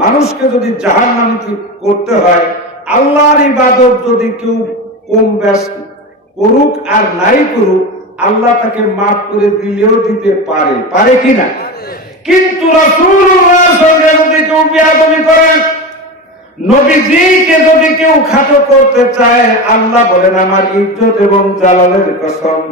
মানুষকে যদি জাহান্নামী করতে হয়, আল্লাহর ইবাদত যদি কেউ কম বেশ করুক আর নাই করুক, আল্লাহ তাকে মাফ করে দিলেও দিতে পারে, পারে কিনা? কিন্তু রাসূলুল্লাহর সঙ্গে যদি কেউ বেয়াদবি করে, নবীজিকে যদি কেউ খাটো করতে চায়, আল্লাহ বলেন আমার ইজ্জত এবং জালালের কসম,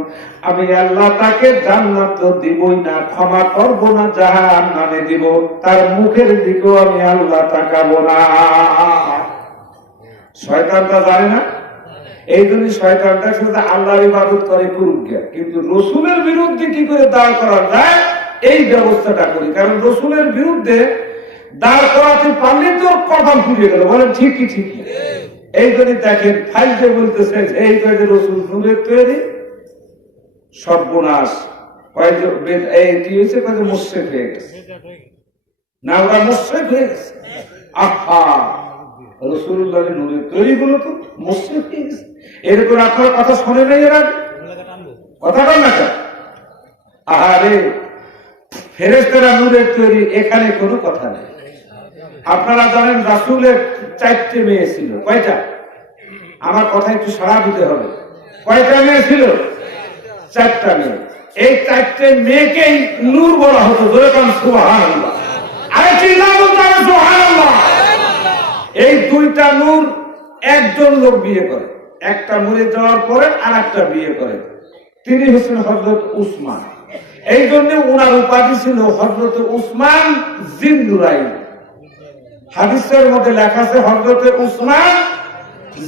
আমি আল্লাহ তাকে জান্নাত তো দিবই না, ক্ষমা করব না, জাহান্নামে দিব, তার মুখের দিকেও আমি আল্লাহ তাকাবো না। শয়তানটা জানে না, এই জন্য শয়তানটা শুধু আল্লাহর ইবাদত করে করুক, কিন্তু রসুলের বিরুদ্ধে কি করে দাঁড় করা যায় এই ব্যবস্থাটা করি। কারণ রসুলের বিরুদ্ধে দাঁড় করাতে পারলে তো কপাল ফুরিয়ে গেল, বলেন ঠিকই ঠিকই। এই জন্য দেখেন ফাইলতে বলতেছে এই কাজে রসুল নূরের তৈরি, সর্বনাশ, কি হয়েছে, মুশরিক হয়ে গেছে না, ওরা মুশরিক হয়ে গেছে। আহা, রাসূলুল্লাহ নূরের তৈরি গুলো তো মুশরিক হয়ে গেছে। এরপর আপনার কথা শুনে নেই, এর আগে কথা বল না কেন? আহারে, ফেরেশতারা নূরের তৈরি, এখানে কোনো কথা নেই। আপনারা জানেন রাসূলের 4টে মেয়ে ছিল, কয়টা? আমার কথা একটু সাড়া দিতে হবে। কয়টা মেয়ে ছিল? 4টা মেয়ে। এই 4টে মেয়েকেই নূর বলা হতো। জোরে বলেন সুবহানাল্লাহ। আরে চিল্লাও বলতে সুবহানাল্লাহ। এই 2টা নূর একজন লোক বিয়ে করে, একটা মরে যাওয়ার পরে আর একটা বিয়ে করে, তিনি হচ্ছেন হযরত উসমান। এই জন্য ওনার উপাধি ছিল হযরত উসমান জিন্নুরাইন। হাদিসের মধ্যে লেখা আছে হযরত উসমান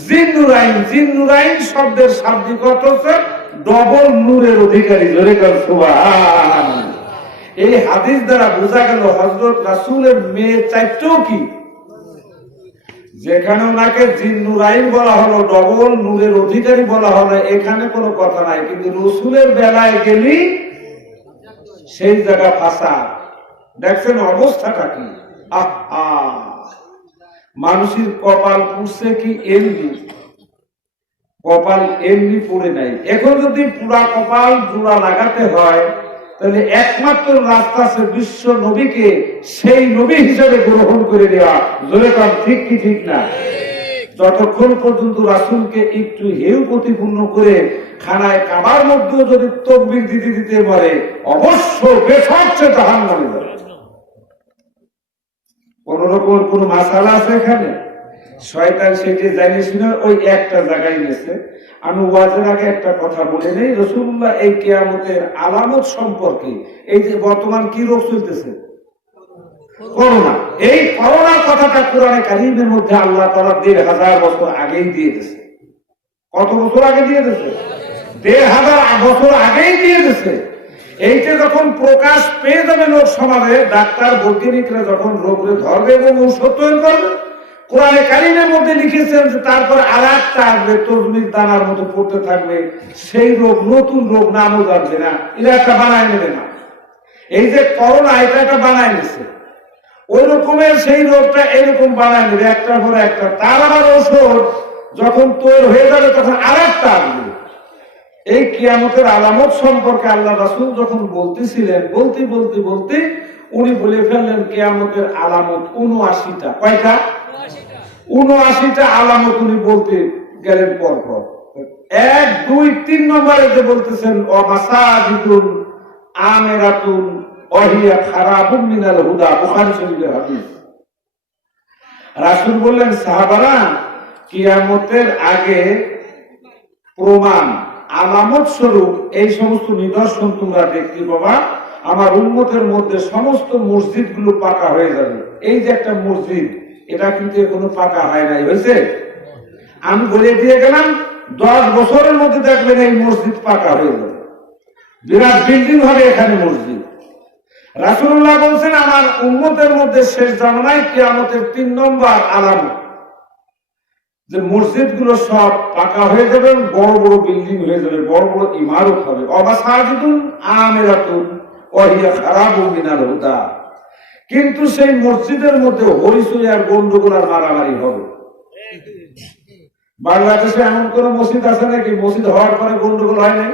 জিন্নুরাইন। জিন্নুরাইন শব্দের শাব্দিক অর্থ হচ্ছে ডবল নূরের অধিকারী। জোরে বলেন সুবহানাল্লাহ। এই হাদিস দ্বারা বোঝা গেল হযরত রাসূলের মেয়ে 4টেও কি, যেখানে ওনাকে জিন্নুরাইন বলা হলো, ডবল নূরের অধিকারী বলা হলো, এখানে কোনো কথা নাই। কিন্তু রাসূলের বেলায় গেলি সেই জায়গা ফাঁসা। দেখছেন অবস্থাটা কি? আহা, মানুষের কপাল পুড়ছে কি এমনি, কপাল এমনি পড়ে নাই। এখন যদি পুরা কপাল জোড়া লাগাতে হয়, তাহলে একমাত্র রাস্তা আছে বিশ্ব নবীকে সেই নবী হিসেবে গ্রহণ করে দেওয়া। জোরে কর ঠিক কি ঠিক না? যতক্ষণ পর্যন্ত রাসূলকে একটু হেউ প্রতিপূর্ণ করে খানায় কাবার মধ্যেও যদি তাকবীর দিতে দিতে পারে, অবশ্য বেশক জাহান্নামে যাবে। কোন রকম কোন মাসালা আছে এখানে? শয়তান সেটি জানি শুনে ওই একটা জায়গায় গেছে। আমি ওয়াজের আগে একটা কথা বলে নেই, রাসূলুল্লাহ এই কিয়ামতের আলামত সম্পর্কে, এই যে বর্তমান কি রোগ চলতেছে, করোনা, এই করোনার কথাটা কোরআনে কারীমের মধ্যে আল্লাহ তাআলা ১৫০০ বছর আগেই দিয়ে দিয়েছে। কত বছর আগে দিয়ে দিয়েছে? ১৫০০ বছর আগেই দিয়ে দিয়েছে। এইটা যখন প্রকাশ পেয়ে যাবে লোক সমাজে, ডাক্তার বৈজ্ঞানিকরা যখন রোগরে ধরবে এবং ঔষধ তৈরি করবে, কোরআনে কারীমের মধ্যে লিখেছেন যে তারপর আর একটা আসবে, তরমুজ দানার মতো পড়তে থাকবে, সেই রোগ নতুন রোগ, নামও জানবে না, এরা একটা বানায় নেবে না। এই যে করোনা, এটা একটা বানায় নিচ্ছে, ওই রকমের সেই রোগটা এরকম বানায় নেবে একটার পর একটা। তার আবার ঔষধ যখন তৈরি হয়ে যাবে তখন আর একটা আসবে। এই কিয়ামতের আলামত সম্পর্কে আল্লাহ রাসূল যখন বলতেছিলেন, বলতে বলতে বলতে উনি বলে ফেললেন কিয়ামতের আলামত ৭৯টা। কয়টা? ৭৯টা আলামত উনি বলতে গেলেন পরপর। ১, ২, ৩ নম্বরে যে বলতেছেন অমাসাজিদুন আমিরাতুন ওয়াহিয়া খারাবুন মিনাল হুদা, বুখারী শরীফের হাদিস। রাসূল বললেন সাহাবারা, কিয়ামতের আগে প্রমাণ আলামত স্বরূপ এই সমস্ত নিদর্শন তোমরা দেখতে পাবা। আমার উম্মতের মধ্যে সমস্ত মসজিদ গুলো পাকা হয়ে যাবে। এই যে একটা মসজিদ, এটা কিন্তু এখনো পাকা হয় নাই, হয়েছে? আমি বলে দিয়ে গেলাম 10 বছরের মধ্যে দেখবেন এই মসজিদ পাকা হয়ে যাবে, বিরাট বিল্ডিং হবে এখানে মসজিদ। রাসূলুল্লাহ বলছেন আমার উম্মতের মধ্যে শেষ জামানায় কিয়ামতের ৩ নম্বর আলামত যে মসজিদ গুলো সব পাকা হয়ে যাবে, বড় বড় বিল্ডিং হয়ে যাবে, বড় বড় ইমারত হবে। অমাসাজিদুন আমিরাতুন ওয়াহিয়া খারাবুন মিনাল হুদা, কিন্তু সেই মসজিদের মধ্যে হইচই আর গন্ডগোল আর মারামারি হবে। বাংলাদেশে এমন কোন মসজিদ আছে নাকি মসজিদ হওয়ার পরে গন্ডগোল হয় নাই?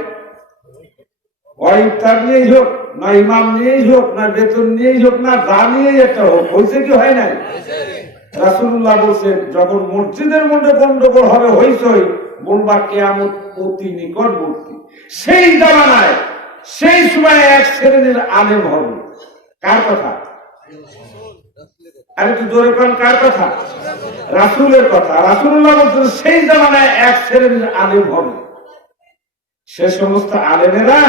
ওই ইফতার নিয়েই হোক, না ইমাম নিয়েই হোক, না বেতন নিয়েই হোক, না যা নিয়েই একটা হোক, হয়েছে কি হয় নাই? রাসূলুল্লাহ বলছেন যখন মসজিদের মধ্যে গন্ডগোল হবে, হইচই, বলবা কিয়ামত অতি নিকটবর্তী। সেই জামানায় সেই সময় এক শ্রেণীর আলেম হবে। কার কথা? আরে একটু জোরে কোন, কার কথা? রাসূলের কথা। রাসূলুল্লাহ বলছেন সেই জামানায় এক শ্রেণীর আলেম হবে। সে সমস্ত আলেমেরা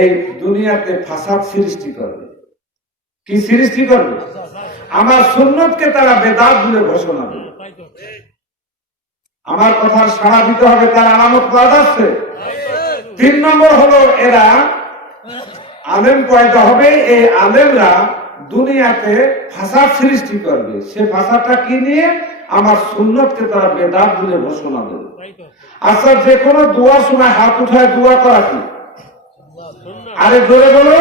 এই দুনিয়াতে ফাসাদ সৃষ্টি করবে। কি সৃষ্টি করবে? আমার সুন্নতকে তারা বেদাত বলে ঘোষণা দেবে। আমার কথার সাড়া দিতে হবে, তার আলামত পাওয়া যাচ্ছে। 3 নম্বর হলো এরা আলেম পয়দা হবে, এই আলেমরা দুনিয়াতে ফাসাদ সৃষ্টি করবে। সে ফাসাদটা কি নিয়ে? আমার সুন্নতকে তারা বেদাত বলে ঘোষণা দেবে। আচ্ছা, যে কোনো দোয়ার সময় হাত উঠায় দোয়া করা কি? আরে জোরে বলো,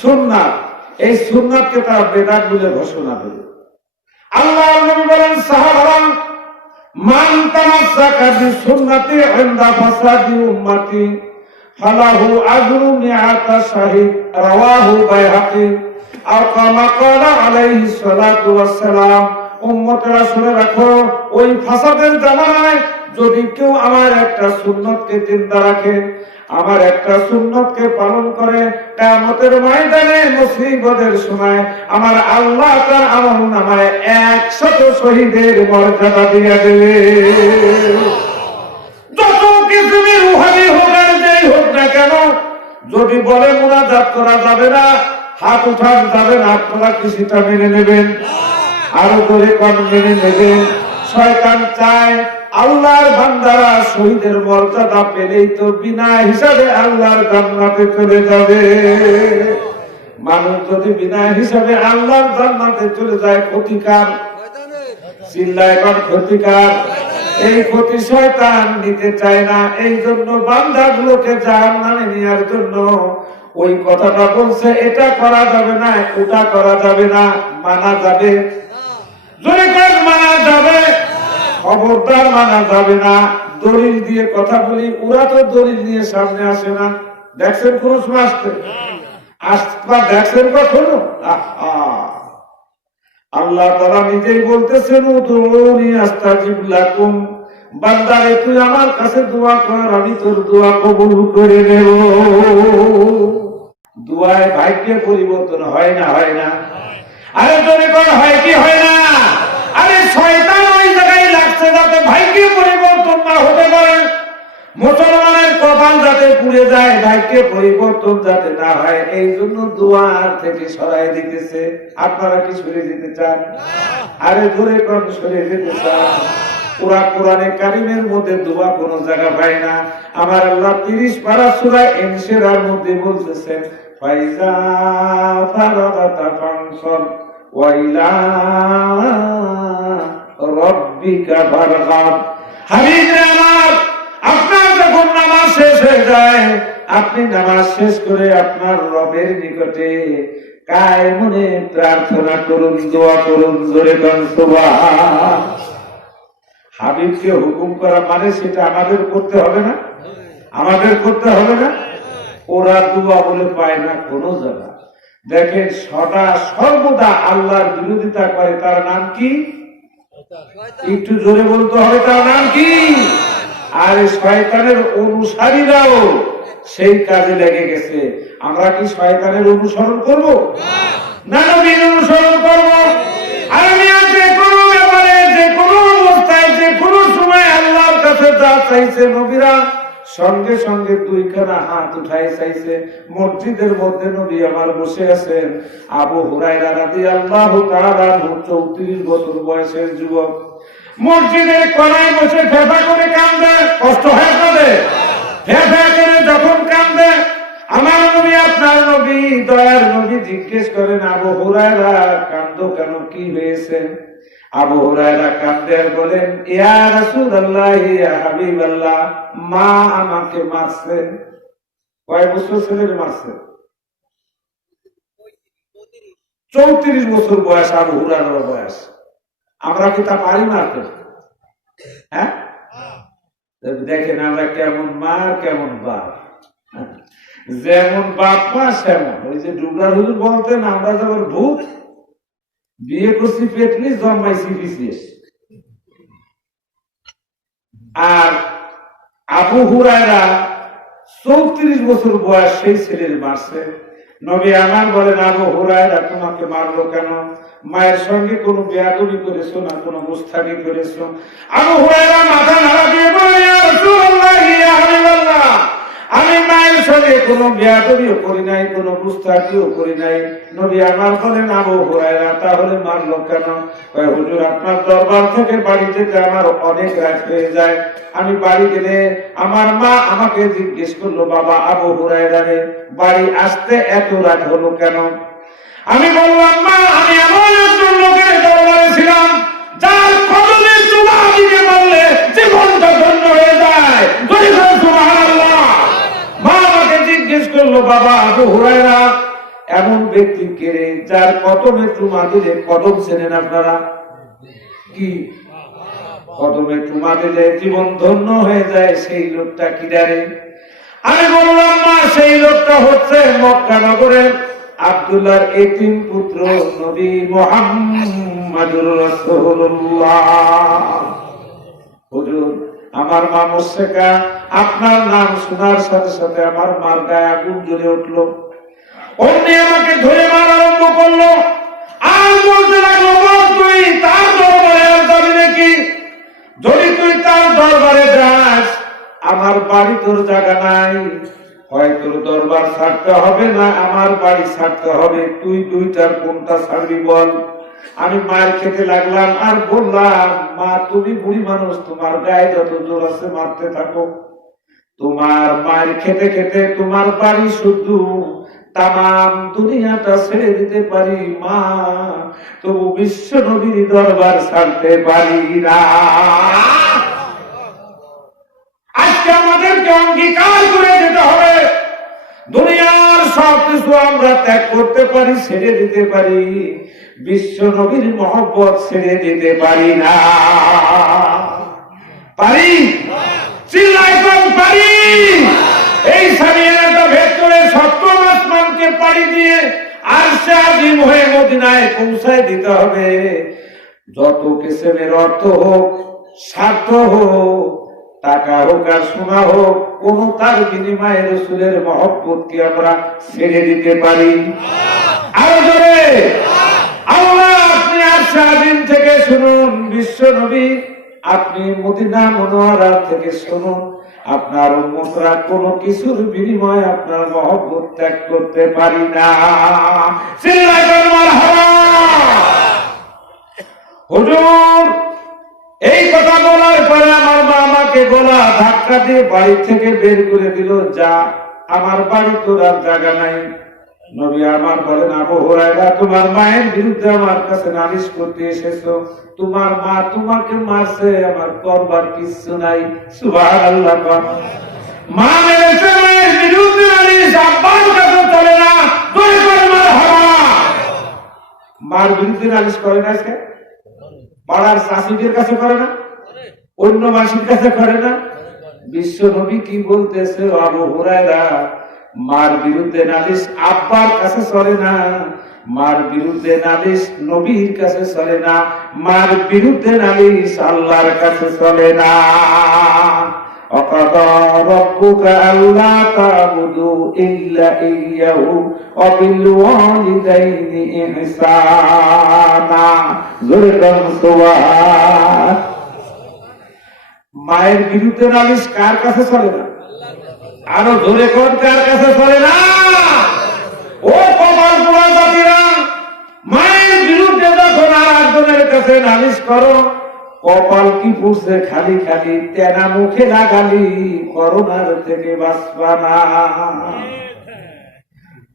সুন্নাত। এই সুন্নাতকে তারা বেদাত বলে ঘোষণা দেবে। আল্লাহ নবী বলেন সাহাবারা, মান তামাসসাকা বিসুন্নতি ইনদা ফাসাদি উম্মতি ফালাহু আজরু মিআতা শাহিদ, রাওয়াহু বাইহাকি। আও কামা ক্বালা আলাইহিস সালাতু ওয়াস সালাম। উম্মতেরা শুনে রাখো, ওই ফাসাদের জামানায় যদি কেউ আমার একটা সুন্নতকে জিন্দা রাখে, আমার একটা সুন্নতকে পালন করে, কিয়ামতের ময়দানে মুসিবতের সময় আমার আল্লাহ তার আমলনামায় 100 শহীদের মর্যাদা দিয়ে দেবে। যত কিছু রুহানি হোক আর যেই হোক না কেন, যদি বলে মুনাজাত করা যাবে না, হাত উঠানো যাবে না, আপনারা কিছুটা মেনে নেবেন? আরো করে কম মেনে নেবেন? শয়তান চায় আল্লাহর বান্দারা শহীদের মর্যাদা পেলেই তো বিনা হিসাবে আল্লাহর জান্নাতে চলে যাবে। মানুষ যদি বিনা হিসাবে আল্লাহর জান্নাতে চলে যায়, ক্ষতিকার। চিল্লায় কোন ক্ষতিকার? এই ক্ষতি শয়তান নিতে চায় না। এই জন্য বান্দাগুলোকে জাহান্নামে নেওয়ার জন্য ওই কথাটা বলছে, এটা করা যাবে না, ওটা করা যাবে না। মানা যাবে? জোরে কোন মানা যাবে? খবরদার মানা যাবে না। দলিল দিয়ে কথা বলি, ওরা তো দলিল নিয়ে সামনে আসে না। দেখছেন কোন সময় আসতে দেখছেন কখনো? আল্লাহ তাআলা নিজেই বলতেছেন, উদউনি আস্তাজিব লাকুম। বান্দারে তুই আমার কাছে দোয়া কর, আমি তোর দোয়া কবুল করে নেব। দোয়ায় ভাগ্যে পরিবর্তন হয় না? হয় না? আরে তোরে কোন হয় কি হয় না? আরে শয়তান ওই জায়গায় লাগছে যাতে ভাগ্যে পরিবর্তন না হতে পারে, মুসলমানের কপাল যাতে পুড়ে যায়, ভাগ্যে পরিবর্তন যাতে না হয়, এই জন্য দোয়ার থেকে সরাই দিতেছে। আপনারা কি সরে যেতে চান? আরে ধরে কোন সরে যেতে চান? কোরআনে কারিমের মধ্যে দোয়া কোন জায়গা পায় না। আমার আল্লাহ 30 পারা সূরা ইনশিরার মধ্যে বলতেছেন, ফাইজা ফারাগাতা ফানসব ওয়া ইলা রাব্বিকা ফারগাব। হাবিবরে আমার, আপনার যখন নামাজ শেষ হয়ে যায়, আপনি নামাজ শেষ করে আপনার রবের নিকটে কায় মনে প্রার্থনা করুন, দোয়া করুন। জোরে কোন সুবহান। হাবিবকে হুকুম করা মানে সেটা আমাদের করতে হবে না? আমাদের করতে হবে না? ওরা দোয়া বলে পায় না কোন জায়গা। দেখেন, সর্বদা আল্লাহর বিরোধিতা করে, তার নাম কি? একটু জোরে বলতে হবে, তার নাম কি? আর শয়তানের অনুসারীরাও সেই কাজে লেগে গেছে। আমরা কি শয়তানের অনুসরণ করব? না, নবীর অনুসরণ করব। আর আমি যে কোনো ব্যাপারে, যে কোনো অবস্থায়, যে কোনো সময় আল্লাহর কাছে যা চাইছে, নবীরা সঙ্গে সঙ্গে 2খানা হাত উঠাই চাইছে। মসজিদের মধ্যে নবী আমার বসে আছেন। আবু হুরায়রা রাদিয়াল্লাহু তাআলা 34 বছর বয়সের যুবক, মসজিদের কোনায় বসে ফেফা করে কান্দে। কষ্ট হয় কাঁদে? ফেফা করে যখন কান্দে, আমার নবী, আপনার নবী, দয়ার নবী জিজ্ঞেস করেন, আবু হুরায়রা কান্দো কেন, কি হয়েছে? আবু হুরায়রা কান্দে আর বলেন, ইয়া রাসূলুল্লাহ, ইয়া হাবিবাল্লাহ, মা আমাকে মারছে। কয় বছর ছেলের মারছে? 34 বছর বয়স আবু হুরায়রার বয়স। আমরা কি তা পারি মারতে? হ্যাঁ, দেখেন আমরা কেমন মা, কেমন বাপ। যেমন বাপ মা সেমন। ওই যে ডুবরার হুজুর বলতেন, আমরা যেমন ভূত, বিয়ে করছি পেটলি, জন্মাইছি বিশেষ। আর আবু হুরায়রা 34 বছর বয়স সেই ছেলের মারছে। নবী আমার বলেন, আবু হুরায়রা তোমাকে মারলো কেন? মায়ের সঙ্গে কোনো বেয়াদবি করেছো না কোনো মুস্তাকি করেছো? আবু হুরায়রা মাথা নাড়া দিয়ে বলে, ইয়া রাসূলুল্লাহ, ইয়া হাবিবাল্লাহ, আমি মায়ের সঙ্গে কোনো বেয়াদবিও করি নাই, কোনো মুস্তাকিও করি নাই। নবী আমার বলেন, আবু হুরায়রা তাহলে মারলো কেন? হুজুর, আপনার দরবার থেকে বাড়ি যেতে আমার অনেক রাত হয়ে যায়। আমি বাড়ি গেলে আমার মা আমাকে জিজ্ঞেস করলো, বাবা আবু হুরায়রা রে, বাড়ি আসতে এত রাত হলো কেন? আমি বললাম, মা, আমি এমন একজন লোকের দরবারে ছিলাম যার কদমে চুমা দিতে বললে জীবনটা ধন্য হয়ে যায়। সুবহানাল্লাহ। মা আমাকে জিজ্ঞেস করলো, বাবা আবু হুরায়রা এমন ব্যক্তি কে রে যার কদমে চুমা দিলে, কদম চেনেন আপনারা কি? কদমে চুমা দিলে জীবন ধন্য হয়ে যায়, সেই লোকটা কিরারে? আমি বললাম, মা, সেই লোকটা হচ্ছে মক্কা নগরের আব্দুল্লাহর এতিম পুত্র নবী মুহাম্মাদুর রাসূলুল্লাহ। হুজুর, আমার মা মুশরিকা, আপনার নাম শোনার সাথে সাথে আমার মার গায়ে আগুন জ্বলে উঠলো। অমনি আমাকে ধরে মার আরম্ভ করলো, আর বলতে লাগলো, তুই তার দরবারে আর যাবি নাকি? যদি তুই তার দরবারে যাস, আমার বাড়ি তোর জায়গা নাই, হয় তোর দরবার ছাড়তে হবে না আমার বাড়ি ছাড়তে হবে। তুই দুইটার কোনটা ছাড়বি বল? আমি মায়ের খেতে লাগলাম আর বললাম, মা, তুমি বুড়ি মানুষ, তোমার গায়ে যত জোর আছে মারতে থাকো। তোমার মায়ের খেতে খেতে তোমার বাড়ি শুধু তাম দুনিয়াটা ছেড়ে দিতে পারি মা, তবু বিশ্ব নবীর দরবার ছাড়তে পারি না। আজকে আমাদেরকে অঙ্গীকার করে যেতে হবে, দুনিয়ার সবকিছু আমরা ত্যাগ করতে পারি, ছেড়ে দিতে পারি, বিশ্ব নবীর মহব্বত ছেড়ে দিতে পারি না। পারি? চিল্লাই কোন পারি? এই সামিয়ানাটা ভেদ করে সপ্তম আসমানকে পাড়ি দিয়ে আরশে আজিম হয়ে মদিনায় পৌঁছায় দিতে হবে। যত কিসেমের অর্থ হোক, স্বার্থ হোক, টাকা হোক আর সোনা হোক, কোন তার বিনিময়ে রাসূলের মহব্বতকে আমরা ছেড়ে দিতে পারি? আরো জোরে আল্লাহ, আপনি আরশে আজিম থেকে শুনুন, বিশ্ব নবী আপনি মদিনা মুনাওয়ারা থেকে শুনুন, আপনার উম্মতরা কোনো কিছুর বিনিময়ে আপনার মহব্বত ত্যাগ করতে পারি না। চিল্লায় বল মারহাবা। হুজুর, এই কথা বলার পরে আমার মা আমাকে গলা ধাক্কা দিয়ে বাড়ি থেকে বের করে দিল, যা, আমার বাড়ি তোর আর জায়গা নাই। নবী আমার বলেন, আবু হুরায়রা, তোমার মায়ের বিরুদ্ধে আমার কাছে নালিশ করতে এসেছো, তোমার মা তোমাকে মারছে, আমার করবার কিছু নাই। সুবহানাল্লাহ। মা মেরেছে, মায়ের বিরুদ্ধে নালিশ আব্বার কাছে চলে না। মারহাবা। মার বিরুদ্ধে নালিশ করে না, আজকে পাড়ার চাষিদের কাছে করে না, অন্য মাসির কাছে করে না। বিশ্ব নবী কি বলতেছে, আবু হুরায়রা, মার বিরুদ্ধে নালিশ আব্বার কাছে চলে না, মার বিরুদ্ধে নালিশ নবীর কাছে চলে না, মার বিরুদ্ধে নালিশ আল্লাহর কাছে চলে না। وَقَضَى رَبُّكَ أَلَّا تَعْبُدُوا إِلَّا إِيَّاهُ وَبِالْوَالِدَيْنِ إِحْسَانًا। মায়ের বিরুদ্ধে নালিশ কার কাছে চলে না? আরো ধরে কোন কার কাছে চলে না? ও কপাল পোড়া জাতিরা, মায়ের বিরুদ্ধে যখন আর একজনের কাছে নালিশ করো, কপাল কি পড়ছে খালি খালি, তেনা মুখে লাগালি করোনার থেকে বাঁচবা না।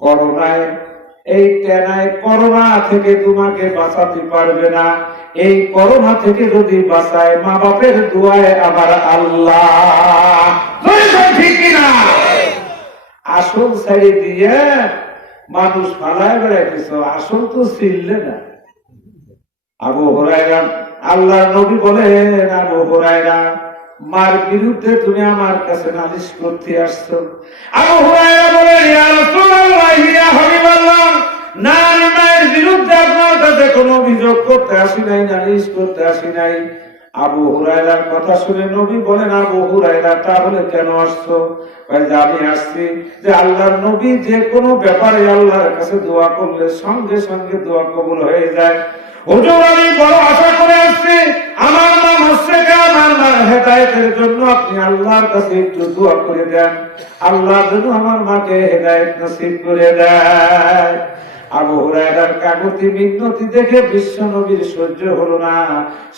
করোনায়, এই তেনায় করোনা থেকে তোমাকে বাঁচাতে পারবে না। এই করোনা থেকে যদি বাঁচায় মা বাপের দোয়ায় আবার আল্লাহ। ঠিক কিনা? আসল ছেড়ে দিয়ে মানুষ পালায় বেড়াইতেছ, আসল তো ছিললে না। আবু হুরায়রা, আল্লাহর নবী বলেন, আবু হুরায়রা, মার বিরুদ্ধে তুমি আমার কাছে নালিশ করতে আসছো। আবু হুরায়রা বলেন, ইয়া রাসূলুল্লাহ, ইয়া হাবিবাল্লাহ, না, আমি মায়ের বিরুদ্ধে আপনার কাছে কোনো অভিযোগ করতে আসি নাই, নালিশ করতে আসি নাই। আবু হুরায়রার কথা শুনে নবী বলেন, আবু হুরায়রা, তাহলে কেন আসছো? আমি আসছি যে আল্লাহর নবী যে কোনো ব্যাপারে আল্লাহর কাছে দোয়া করলে সঙ্গে সঙ্গে দোয়া কবুল হয়ে যায়। হুজুর, আমি বড় আশা করে আসছি, আমার মা মুশরিকা, আমার মার হেদায়েতের জন্য আপনি আল্লাহর কাছে একটু দোয়া করে দেন, আল্লাহ যেন আমার মাকে হেদায়েত নসিব করে দেয়। আবু হুরায়রার কাকুতি মিনতি দেখে বিশ্ব নবীর সহ্য হলো না,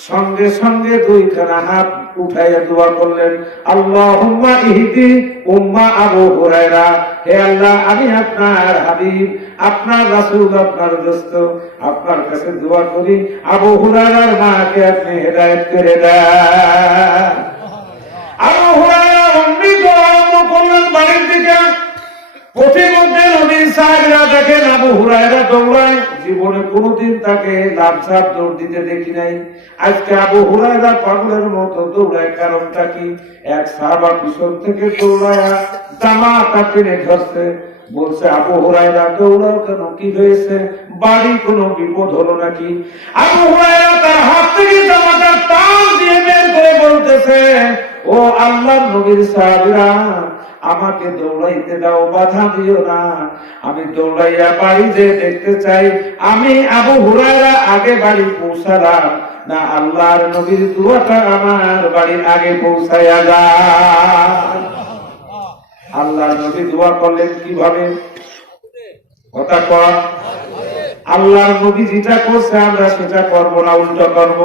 সঙ্গে সঙ্গে দুইখানা হাত উঠাইয়া দোয়া করলেন, আল্লাহুম্মা ইহদি উম্মা আবু হুরায়রা, হে আল্লাহ, আমি আপনার হাবিব, আপনার রাসূল, আপনার দোস্ত, আপনার কাছে দোয়া করি আবু হুরায়রার মাকে আপনি হেদায়েত করে দেন। আবু হুরায়রা অমৃত আরম্ভ করলেন বাড়ির দিকে। প্রতিমধ্যে নবীর সাহাবীরা দেখেন আবু হুরায়রা দৌড়ায়, জীবনে কোনোদিন তাকে লাফঝাপ দৌড় দিতে দেখি নাই। আজকে আবু হুরায়রা পাগলের মতো দৌড়ায়, কারণটা কি? এক সাহাবা পিছন থেকে দৌড়ায়া জামাটা টেনে ধরছে, বলছে, আবু হুরায়রা দৌড়াও কেন, কি হয়েছে? বাড়ি কোনো বিপদ হলো নাকি? আবু হুরায়রা তার হাত থেকে জামাটা টান দিয়ে বের করে বলতেছে, ও আল্লাহর নবীর সাহাবীরা, আমাকে দৌড়াইতে দাও, বাধা দিও না, আমি দৌড়াইয়া বাড়ি যে দেখতে চাই আমি আবু হুরায়রা আগে বাড়ি পৌঁছালাম না আল্লাহর নবীর দোয়াটা আমার বাড়ির আগে পৌঁছাইয়া যায়। আল্লাহর নবী দোয়া করলেন কিভাবে? কথা কর। আল্লাহর নবী যেটা করছে আমরা সেটা করব না উল্টো করব?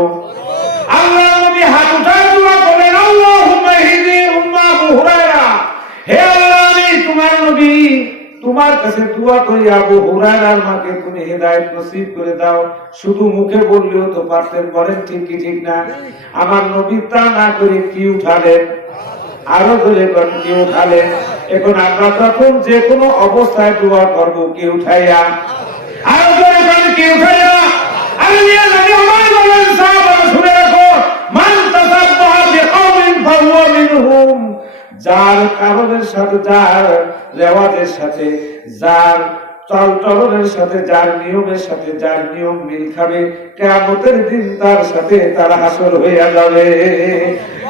আল্লাহর নবী হাত উঠায় দোয়া করলেন, আল্লাহুম্মা ইহদি উম্মা আবু হুরায়রা, হে আল্লাহ, আমি তোমার নবী, তোমার কাছে দোয়া করি আবু হুরায়রার মাকে তুমি হেদায়েত নসিব করে দাও। শুধু মুখে বললেও তো পারতেন, বলেন ঠিক কি ঠিক না? আমার নবী তা না করে কি উঠালেন? আরো ধরে কি উঠালেন? এখন আমরা তখন যে কোনো অবস্থায় দোয়া করবো কি উঠাইয়া? আরো ধরে কি উঠাইয়া? আমি নিয়ে জানি আমার বলেন সাহাবারা, শুনে রাখো, মান তাসাব্বাহা বিকওমিন ফাহুয়া মিনহুম, যার কারণের সাথে, যার রেওয়াজের সাথে, যার চাল চলনের সাথে, যার নিয়মের সাথে, যার নিয়ম মিল খাবে, কিয়ামতের দিন তার সাথে তার হাসর হইয়া যাবে।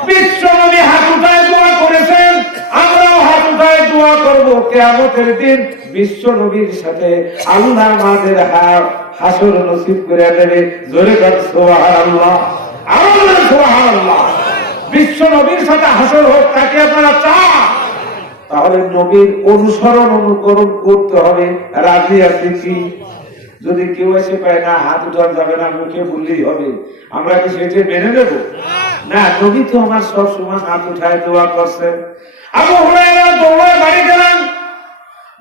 বিশ্ব নবী হাত উঠায় দোয়া করেছেন, আমরাও হাত উঠায় দোয়া করব, কিয়ামতের দিন বিশ্ব নবীর সাথে আল্লাহ আমাদের হাসর নসিব করে দেবে। জোরে কর সুবহানাল্লাহ, আল্লাহ সুবহানাল্লাহ। বিশ্ব নবীর সাথে হাসর হোক, তাকে আপনারা চান? তাহলে নবীর অনুসরণ অনুকরণ করতে হবে। রাজি আছি কি? যদি কেউ এসে পায় না, হাত উঠান যাবে না, মুখে বললেই হবে, আমরা কি সেটা মেনে নেব? না, নবী তো আমার সব সময় হাত উঠায় দোয়া করছেন। আবু হুরায়রা দৌড়ায় বাড়ি গেলেন,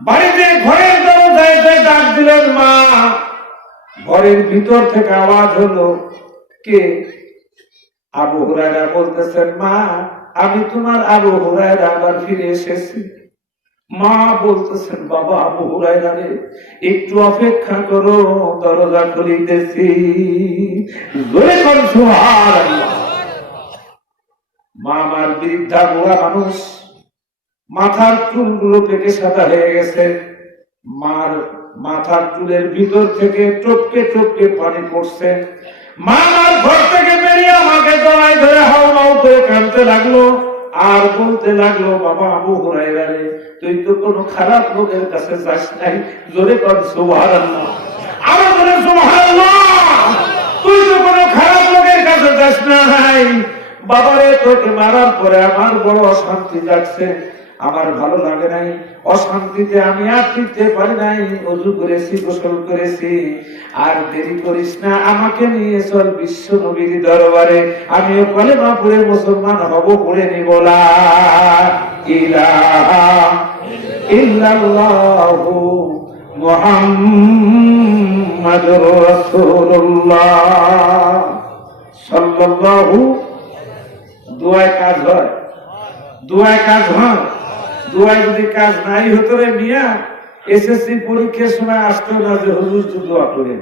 বাড়িতে ঘরের দরজায় ডাক দিলেন, মা। ঘরের ভিতর থেকে আওয়াজ হলো, কে? আবু হুরায়রা বলতেছেন, মা, আমি তোমার আবু হুরায়রা আবার ফিরে এসেছি। মা বলতেছেন, বাবা আবু হুরায়রা রে, একটু অপেক্ষা করো, দরজা খুলিতেছি। জোরে কর সুবহানাল্লাহ। মা আমার বৃদ্ধা বুড়া মানুষ, মাথার চুলগুলো পেকে সাদা হয়ে গেছে, মার মাথার চুলের ভিতর থেকে টপকে টপকে পানি পড়ছে। মা আমার ঘর থেকে বেরিয়ে আমাকে গলায় ধরে হাও মাও করে কাঁদতে লাগলো, আর বলতে লাগলো, বাবা আবু হুরায়রা রে, তুই তো কোনো খারাপ লোকের কাছে যাস নাই। জোরে কর সুবহানাল্লাহ, আরো জোরে সুবহানাল্লাহ। তুই তো কোনো খারাপ লোকের কাছে যাস নাই। বাবারে, তোকে মারার পরে আমার বড় অশান্তি লাগছে, আমার ভালো লাগে নাই, অশান্তিতে আমি আর ফিরতে পারি নাই। ওযু করেছি, গোসল করেছি, আর দেরি করিস না, আমাকে নিয়ে চল বিশ্ব নবীর দরবারে, আমিও কলেমা পড়ে মুসলমান হব, পড়ে নিব লা ইলাহা ইল্লাল্লাহু মুহাম্মাদুর রাসূলুল্লাহ সাল্লাল্লাহু। দোয়ায় কাজ হয়, দোয়ায় কাজ হয়। দোয়ায় যদি কাজ নাই হতো রে মিয়া, এসএসসি পরীক্ষার সময় আসতো না যে হুজুর দোয়া করেন,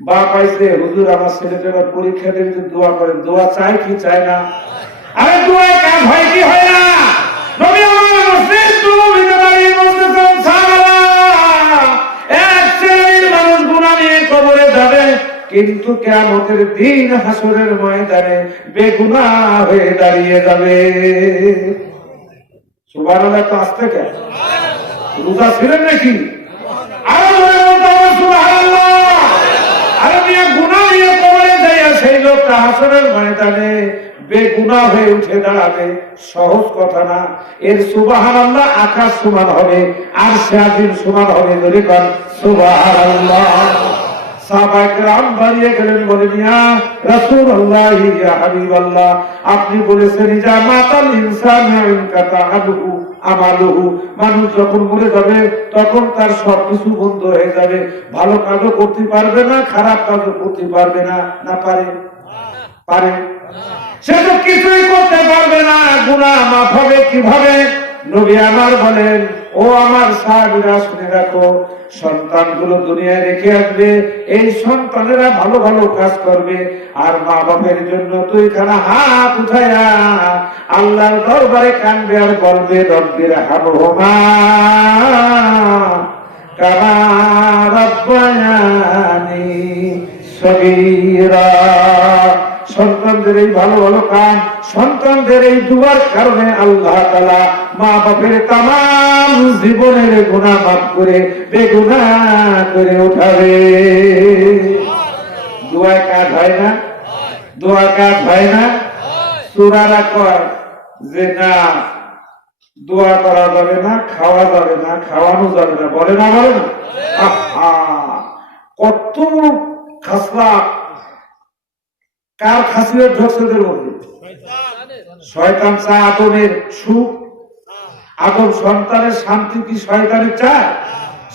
বা পাইছে হুজুর আমার ছেলেটা পরীক্ষা দিতে দোয়া করেন। দোয়া চাই কি চায় না? আরে দোয়ায় কাজ হয় কি হয় না? নবী আমার মসজিদ নববীতে দাঁড়িয়ে বলতেছেন, সাহাবারা, এক শ্রেণীর মানুষ গুনাহ নিয়ে কবরে যাবে, কিন্তু কিয়ামতের দিন হাসরের ময়দানে বেগুনাহ হয়ে দাঁড়িয়ে যাবে। সুবহানাল্লাহ। তো আসতে কে রোজা ছিলেন নাকি? আরো বলে বলতে হবে সুবহানাল্লাহ। আরে মিয়া গুনাহ নিয়ে কবরে যাইয়া সেই লোকটা হাসরের ময়দানে বেগুনাহ হয়ে উঠে দাঁড়াবে, সহজ কথা না। এর সুবহানাল্লাহ আকাশ সমান হবে, আর শাহিন সমান হবে। যদি কোন সুবহানাল্লাহ। সাহাবায়ে কেরাম দাঁড়িয়ে গেলেন, বলেন, ইয়া রাসূলুল্লাহ, ইয়া হাবিবাল্লাহ, আপনি বলেছেন যা মাতাল ইনসানু ইনকাতা আনহু আমালুহু, মানুষ যখন মরে যাবে তখন তার সবকিছু বন্ধ হয়ে যাবে, ভালো কাজও করতে পারবে না, খারাপ কাজও করতে পারবে না। না পারে? পারে। সে তো কিছুই করতে পারবে না। গুনাহ মাফ হবে কিভাবে? নবী আমার বলেন, ও আমার সাহাবীরা শুনে রাখো, সন্তানগুলো দুনিয়ায় রেখে আসবে, এই সন্তানেরা ভালো ভালো কাজ করবে, আর মা বাপের জন্য তুই খানা হাত উঠায়া আল্লাহর দরবারে কাঁদবে আর বলবে, রব্বির হামহুমা কামা রাব্বায়ানি সগীরা। সন্তানদের এই ভালো ভালো কাজ, সন্তানদের এই দুয়ার কারণে আল্লাহ তাআলা মা বাপের তামাম জীবনের গুনাহ মাফ করে বেগুনাহ করে উঠাবে। দোয়া কাজ হয় না? দোয়া কাজ হয় না? সূরারা কয় যে না, দোয়া করা যাবে না, খাওয়া যাবে না, খাওয়ানো যাবে না, বলে না? বলে না? কত খাসলা কার খাসিয়ত ঢোকসেদের মধ্যে? শয়তান চায় আদমের সুখ, আদম সন্তানের শান্তি কি শয়তানের চায়?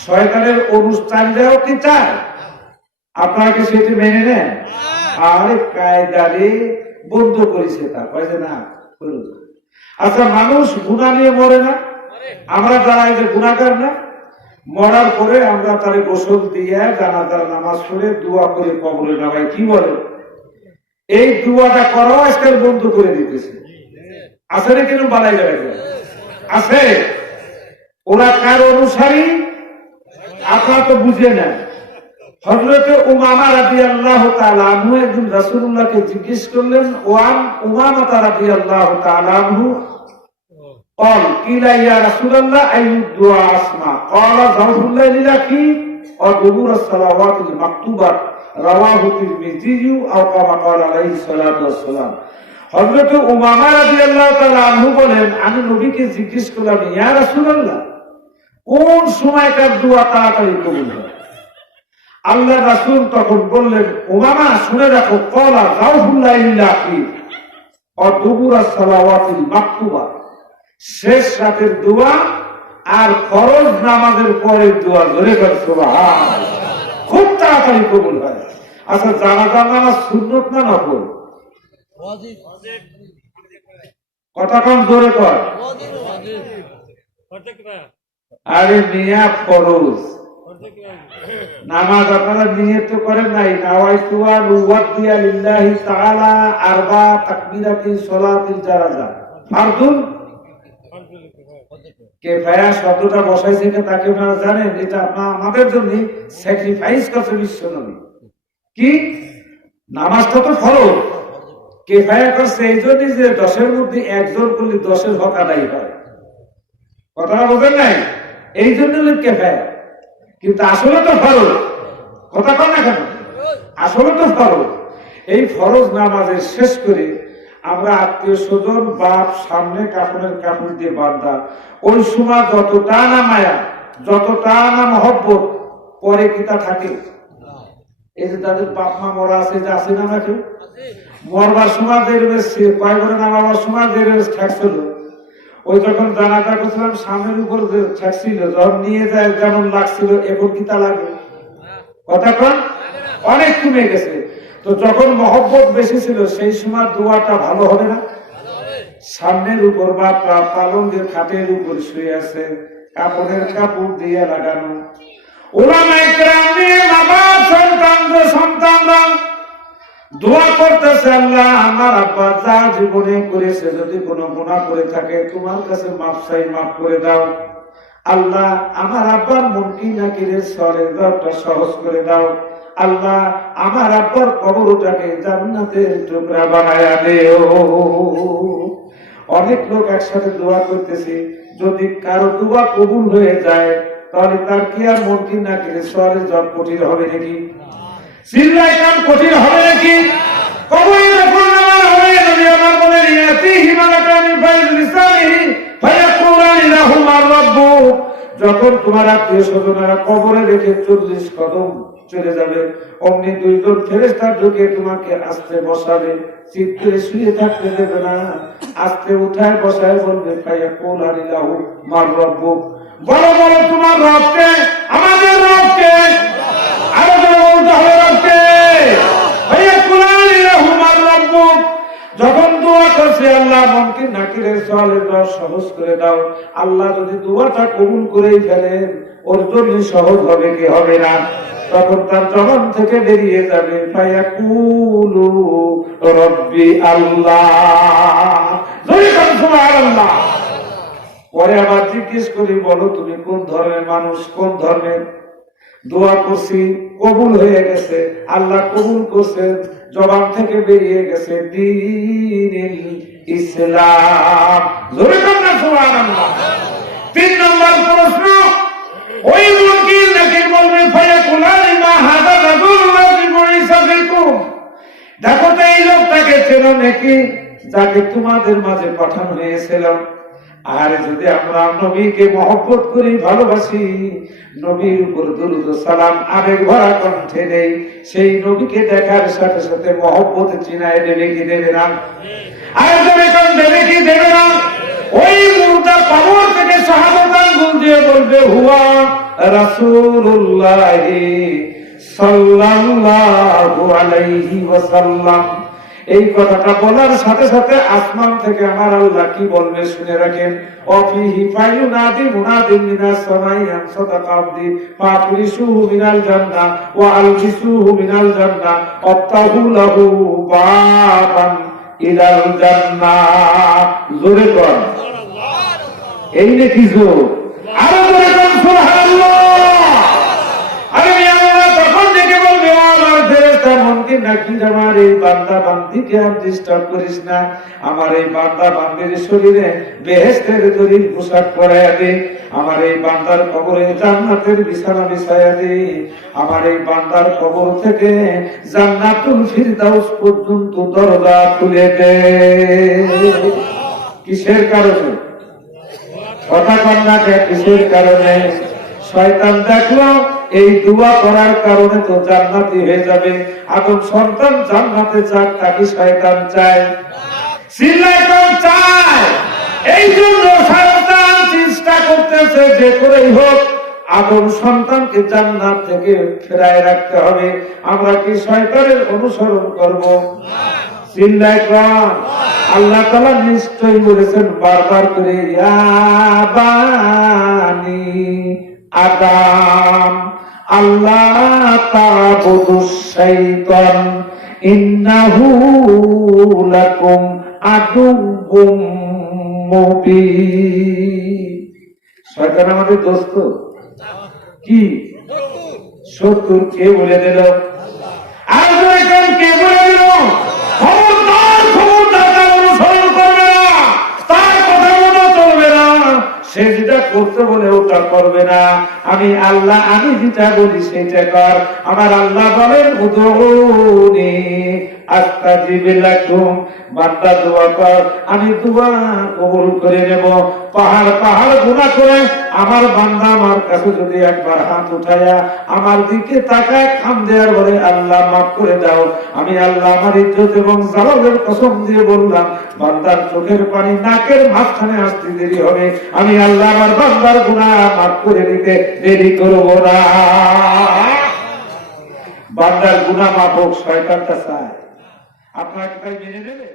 শয়তানের অনুষ্ঠানটাও কি চায়? আপনারা কি সেটি মেনে নেন? আরে কায়দারে বন্ধ করেছে তা কয়েছে না। আচ্ছা, মানুষ গুনাহ নিয়ে মরে না? আমরা যারা এই যে গুনাহগার না, মরার পরে আমরা তারে গোসল দিয়ে জানাজার নামাজ পড়ে দোয়া করে কবরে নামাই। কি বলে? এই দুয়াটা করো আজকাল বন্ধ করে দিতেছে। আছে না? কেন বালাই যাবে আছে? ওরা কার অনুসারী আপনারা তো বুঝে নেন। হযরত উমামা রাদিয়াল্লাহু তাআলা আনহু একদিন রাসূলুল্লাহকে জিজ্ঞেস করলেন, ওয়ান উমামা রাদিয়াল্লাহু তাআলা আনহু قال قيل يا رسول الله اي الدعاء اسمع قال ذبح الليل لأخي ودبور الصلوات المكتوبة رواه الترمذي او كما قال عليه الصلاه والسلام। হযরত উমামা রাদিয়াল্লাহু তাআলা আনহু বলেন, আমি নবীকে জিজ্ঞেস করলাম, ইয়া রাসূলুল্লাহ, কোন সময়কার দোয়া তাড়াতাড়ি কবুল হয়? আল্লাহ রাসূল তখন বললেন, উমামা শুনে রাখো, ক্বালা যাওফুল লাইলি লাকি ওয়া দুবুরাস সালাওয়াতিল মাকতুবা, শেষ রাতের দোয়া আর ফরজ নামাজের পরের দোয়া। ধরে কর সুবহানাল্লাহ, খুব তাড়াতাড়ি কবুল হয়। আচ্ছা, জানাজার নামাজ সুন্নত না নফল? কথা কম জোরে কর। আরে মিয়া ফরজ নামাজ আপনারা নিয়ত করেন নাই? নাওয়াইতু আন উওয়াদ্দিয়া লিল্লাহি তাআলা আরবা তাকবীরাতি সালাতিল জানাজা ফারদুন কিফায়া শব্দটা বসাইছে কে তাকে আপনারা জানেন? এটা আমাদের জন্য স্যাক্রিফাইস করছে বিশ্বনবী। কি নামাজটা তো ফরজ, কিফায়া করছে এই জন্যই যে 10-এর মধ্যে একজন করলে 10-এর হক আদায় হয়। কথাটা বোঝেন নাই? এই জন্য কিফায়া, কিন্তু আসলে তো ফরজ। কথা কন না কেন? আসলে তো ফরজ। এই ফরজ নামাজের শেষ করে আমরা আত্মীয় স্বজন বাপ সামনে কাপড়ের কাপড় দিয়ে বাঁধা, ওই সময় যতটা না মায়া, যতটা না মহব্বত, পরে কি তা থাকে? এই যে তাদের বাপ মা মরা আছে, যে আছে না নাকি? মরবার সময় যে কয় করে নামাবার সময় যে ঠেকছিল, ওই যখন জানাজা করছিলাম সামনের উপর যে ঠেকছিল, যখন নিয়ে যায় যেমন লাগছিল, এখন কি তা লাগে? কথা কন, অনেক কমে গেছে। তো যখন মহব্বত বেশি ছিল সেই সময় দোয়াটা ভালো হবে না? সামনের উপর বা পালঙ্গের খাটের উপর শুয়ে আছে, কাপড়ের কাপড় দিয়ে লাগানো, ওলামায়ে কেরাম নিয়ে বাবা সন্তানরা দোয়া করতেছে, আল্লাহ আমার আব্বা যা জীবনে করেছে যদি কোনো গুনাহ করে থাকে তোমার কাছে মাফ চাই, মাফ করে দাও। আল্লাহ আমার আব্বার মুনকির নাকিরের সওয়ালের দরটা সহজ করে দাও। আল্লাহ আমার আব্বার কবরটাকে জান্নাতের টুকরা বানায়া দেও। অনেক লোক একসাথে দোয়া করতেছে, যদি কারো দোয়া কবুল হয়ে যায় তাহলে তার কি আর মুনকির নাকিরের সওয়ালের জব কঠিন হবে নাকি? চিল্লায় কাম কঠিন হবে নাকি? কবরে যখন আমার হবে, নবী আমার বলেন ইয়াতিহি মালাকানি ফাইজ লিসানিহি ফায়াকুলানি লাহু মার রাব্বুক। যখন তোমার আত্মীয় স্বজনেরা কবরে রেখে 40 কদম চলে যাবে, অমনি দুইজন ফেরেশতা ঢুকে তোমাকে আস্তে বসাবে, চিৎকারে শুয়ে থাকতে দেবে না, আস্তে উঠায় বসায় বলবে ফায়াকুলানি লাহু মার রাব্বুক। বড় বড় তোমার রবকে, আমাদের রবকে, আরো বলতে হবে রবকে। ফায়াকুলানি লাহু মার রাব্বুক। যখন দোয়া করছে আল্লাহ মুনকির নাকিরের সওয়ালের জব সহজ করে দাও, আল্লাহ যদি দোয়াটা কবুল করেই ফেলেন ওর জন্য সহজ হবে কি হবে না? তখন তার জবান থেকে বেরিয়ে যাবে ফায়াকুলু রব্বি আল্লাহ। সুবহানাল্লাহ। পরে আবার জিজ্ঞেস করি, বলো তুমি কোন ধর্মের মানুষ, কোন ধর্মের? দোয়া করছি কবুল হয়ে গেছে, আল্লাহ কবুল করছেন, জবান থেকে বেরিয়ে গেছে দ্বীনুল ইসলাম। জোরে বলুন সুবহানাল্লাহ। 3 নম্বর প্রশ্ন, ওই মুনকির নাকির বলবে ফায়াকুলানি মা হাদা রাসূলুল্লাহ বিইসা ফিকুম। দেখো তো এই লোকটাকে চেনো নাকি যাকে তোমাদের মাঝে পাঠানো হয়েছিল? আর যদি আমরা নবীকে মহব্বত করি, ভালোবাসি, নবীর উপর দুরূদ ও সালাম আবেগ ভরা কণ্ঠে নেই, সেই নবীকে দেখার সাথে সাথে মহব্বত চিনায় দেবে কি দেবে না? আর দেবে কোন দেবে কি দেবে না? ওই মুর্দা কবর থেকে শাহাদাত আঙ্গুল দিয়ে বলবে হুয়া রাসূলুল্লাহ সাল্লাল্লাহু আলাইহি ওয়াসাল্লাম। এই কথাটা বলার সাথে সাথে আসমান থেকে আমার আল্লাহ কি বলবে শুনে রাখেন, অফিহি ফায়ুনাদি মুনাদিন মিনাস সামাই আন সাদাকা আবদি ফাফরিশুহু মিনাল জান্নাহ ওয়া আলবিসুহু মিনাল জান্নাহ আফতাহু লাহু বাবান ইলাল জান্নাহ। জোরে কর সুবহানাল্লাহ। এই নাকি জোর? আরো জোরে কর সুবহানাল্লাহ। আমার এই বান্দা বান্দিকে আর ডিস্টার্ব করিস না, আমার এই বান্দা বান্দির শরীরে বেহেশতের দড়ির পোশাক পরাইয়া দে, আমার এই বান্দার কবরে জান্নাতের বিছানা বিছাইয়া দে, আমার এই বান্দার কবর থেকে জান্নাতুল ফিরদাউস পর্যন্ত দরজা খুলে দে। কিসের কারণে? কথা কন্যাকে কিসের কারণে? শয়তান দেখলো এই দোয়া করার কারণে তো জান্নাতি হয়ে যাবে। আদম সন্তান জান্নাতে যাক, তাকে শয়তান চায়, সিলাইতান চায়। এই জন্য শয়তান চেষ্টা করতেছে যে করেই হোক আদম সন্তানকে জান্নাত থেকে ফেরায় রাখতে হবে। আমরা কি শয়তানের অনুসরণ করব? সিলাইতান আল্লাহ তাআলা নিশ্চয়ই বলেছেন বারবার করে, ইয়া বানি আদম আল্লাহ তা'বুদুশ শাইতান ইন্নাহু লাকুম আদুউম মুবিন। শয়তান আমাদের দোস্ত কি? শত্রু। কে বলে দিল? আর এখন কে বলে দিল? খবরদার খবরদার তার অনুসরণ করবে না, তার কথা মতো চলবে না, সে যেটা করতে বলে ওটা করবে না। আমি আল্লাহ, আমি যেটা বলি সেটা কর। আমার আল্লাহ বলেন উদউনি আস্তাজিব লাকুম। বান্দা দোয়া কর, আমি দোয়া কবুল করে নেব। পাহাড় পাহাড় গুনাহ করে আমার বান্দা আমার কাছে যদি একবার হাত উঠায়া আমার দিকে তাকায় খাম দেওয়ার বলে আল্লাহ মাফ করে দাও, আমি আল্লাহ আমার ইজ্জত এবং জালালের কসম দিয়ে বললাম, বান্দার চোখের পানি নাকের মাঝখানে আসতে দেরি হবে, আমি আল্লাহ আমার বান্দার গুনাহ মাফ করে দিতে দেরি করব না। বান্দার গুনাহ মাফ হোক শয়তানটা চায়, আপনাকে তাই মেনে নেবে?